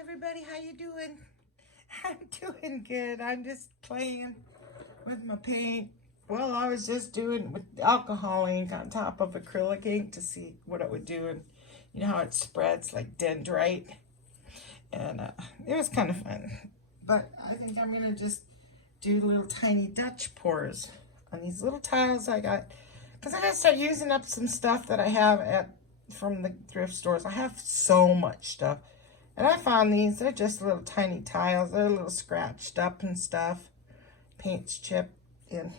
Everybody, how you doing? I'm doing good. I'm just playing with my paint. Well, I was just doing with alcohol ink on top of acrylic ink to see what it would do, and you know how it spreads like dendrite, and it was kind of fun. But I think I'm gonna just do little tiny Dutch pours on these little tiles I got, because I gotta start using up some stuff that I have from the thrift stores. I have so much stuff. And I found these, they're just little tiny tiles. They're a little scratched up and stuff. Paint's chipped in.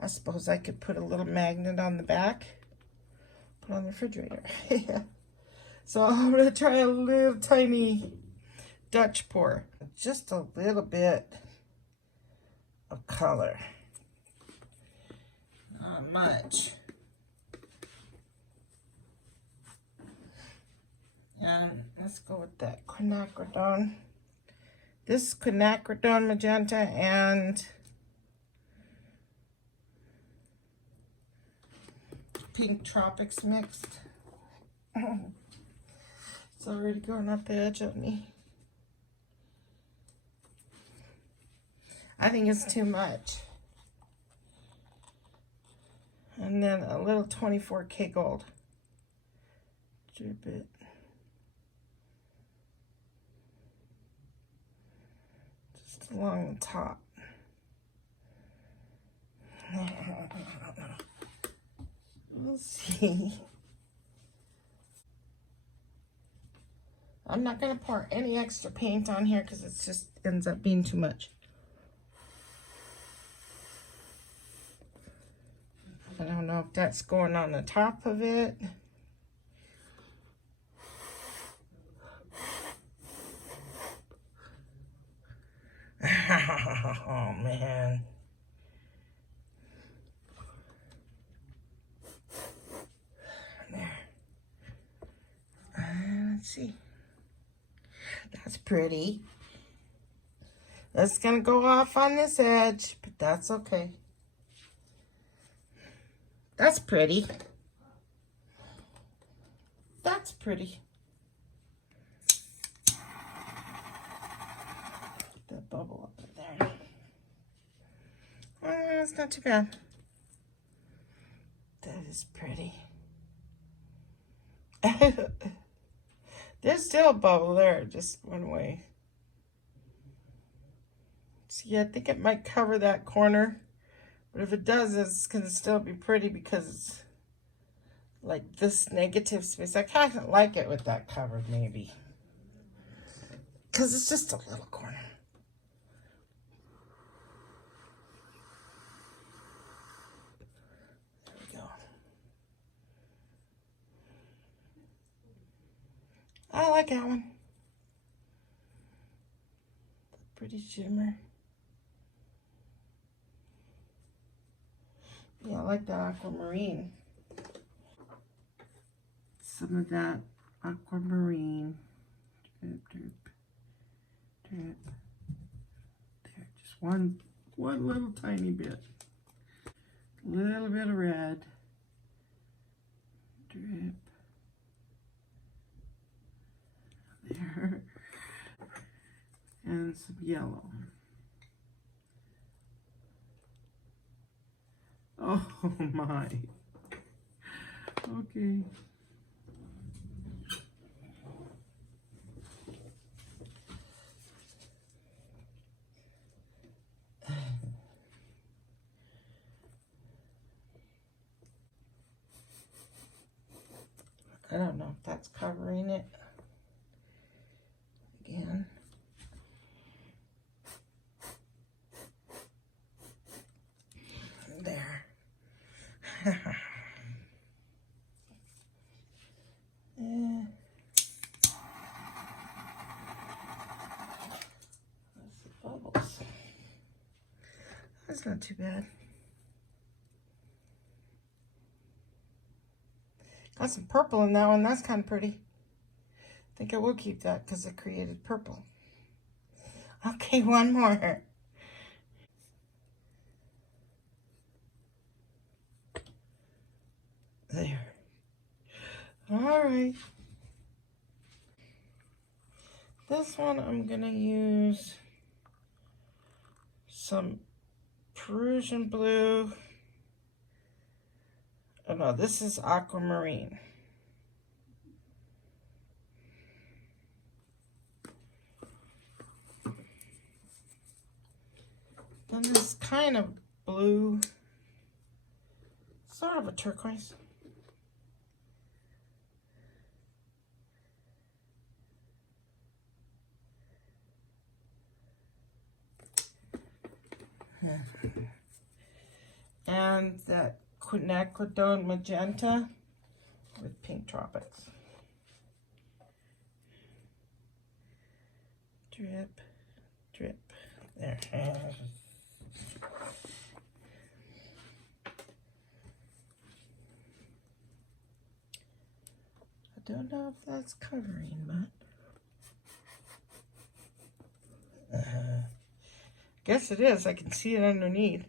I suppose I could put a little magnet on the back. Put on the refrigerator. Yeah. So I'm going to try a little tiny Dutch pour. Just a little bit of color. Not much. And let's go with that quinacridone. This quinacridone magenta and pink tropics mixed. It's already going up the edge of me. I think it's too much. And then a little 24K gold. Drip it. Along the top. We'll see. I'm not going to pour any extra paint on here because it just ends up being too much. I don't know if that's going on the top of it. Oh man. There. Let's see. That's pretty. That's gonna go off on this edge, but that's okay. That's pretty. That's pretty. That bubble up there. It's not too bad. That is pretty. There's still a bubble there, just one way. See, I think it might cover that corner, but if it does, it's gonna still be pretty because it's like this negative space. I kind of like it with that covered, maybe, because it's just a little corner. I like that one. Pretty shimmer. Yeah, I like that aquamarine. Some of that aquamarine. Drip, drip, drip. There, just one little tiny bit. A little bit of red. Drip. There. And some yellow. Oh my. Okay. I don't know if that's covering it. Again. There. Yeah. That's the bubbles. That's not too bad. Got some purple in that one. That's kind of pretty. I think I will keep that because it created purple. Okay, one more. There. All right. This one I'm going to use some Perusian blue. Oh no, this is aquamarine. Then this kind of blue, sort of a turquoise. And that quinacridone magenta with pink tropics. Drip, drip. There. I don't know if that's covering, but guess it is. I can see it underneath.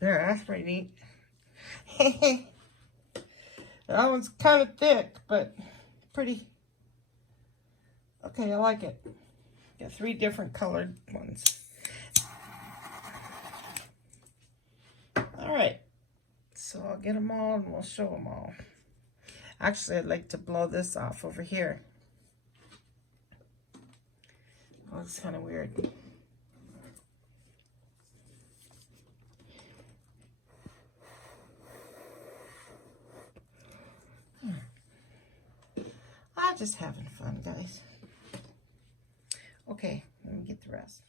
There, that's pretty neat. That one's kind of thick, but pretty. Okay, I like it. Got 3 different colored ones. All right, so I'll get them all and we'll show them all. Actually, I'd like to blow this off over here. Oh, it's kind of weird. I'm just having fun, guys. Okay, let me get the rest.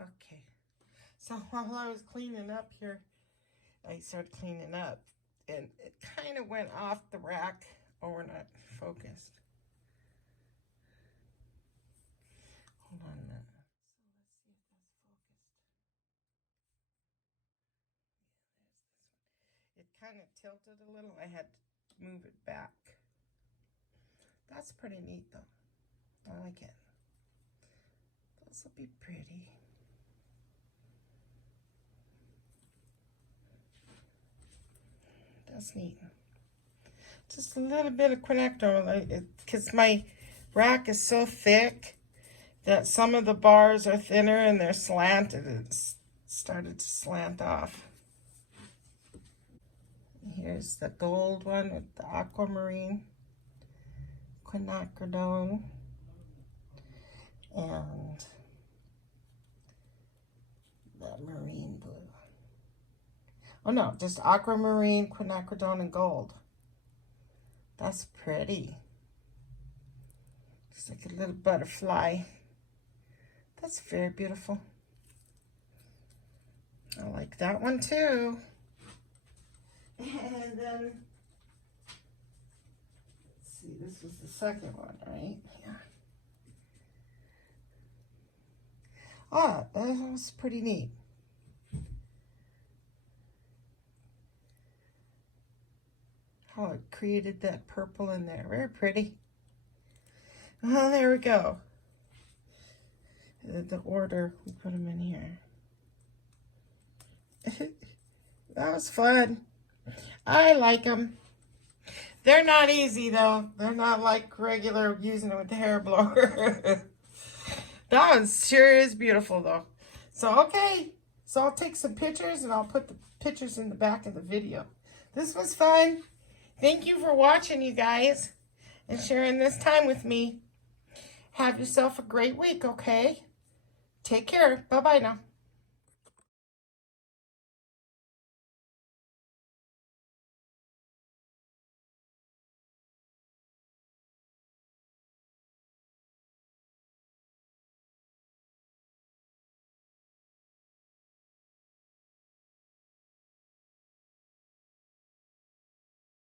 Okay, so while I was cleaning up here, I started cleaning up, and it kind of went off the rack, or we're not focused. Hold on a minute. It kind of tilted a little. I had to move it back. That's pretty neat, though. I like it. This will be pretty. That's neat. Just a little bit of quinacridone, because my rack is so thick that some of the bars are thinner and they're slanted. It's started to slant off. Here's the gold one with the aquamarine quinacridone and the marine blue. Oh no, just aquamarine, quinacridone, and gold. That's pretty. Just like a little butterfly. That's very beautiful. I like that one too. And then, let's see, this was the second one, right? Yeah. Ah, that was pretty neat. How it created that purple in there. Very pretty. Oh, there we go. The order, we put them in here. That was fun. I like them. They're not easy, though. They're not like regular using it with the hair blower. That one sure is beautiful, though. So, okay. So, I'll take some pictures, and I'll put the pictures in the back of the video. This was fun. Thank you for watching, you guys, and sharing this time with me. Have yourself a great week, okay? Take care. Bye-bye now.